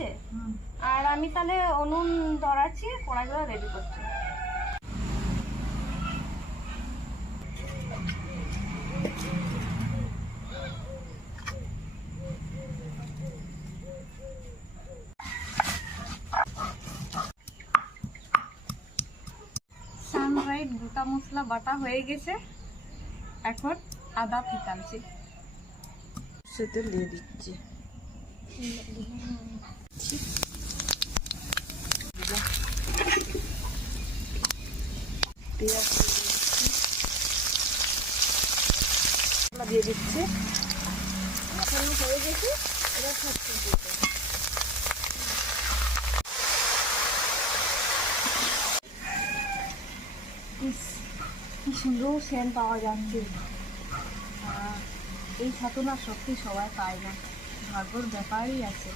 আছে। আর আমি তাহলে উনুন ধরাচ্ছি, কড়াইগুলো রেডি করছি। সানরাইড গোটা মশলা বাটা হয়ে গেছে, এখন আদা ফিটাচ্ছি। সেটা দিয়ে দিচ্ছি। পেঁয়াজ দিয়ে দিচ্ছি। হয়ে গেছে, এবার খাচ্ছি। কি সুন্দর সেন্ট পাওয়া যাচ্ছে। এই ছাতু না সত্যি সবাই পায় না, ভাগ্যর ব্যাপারই আছে।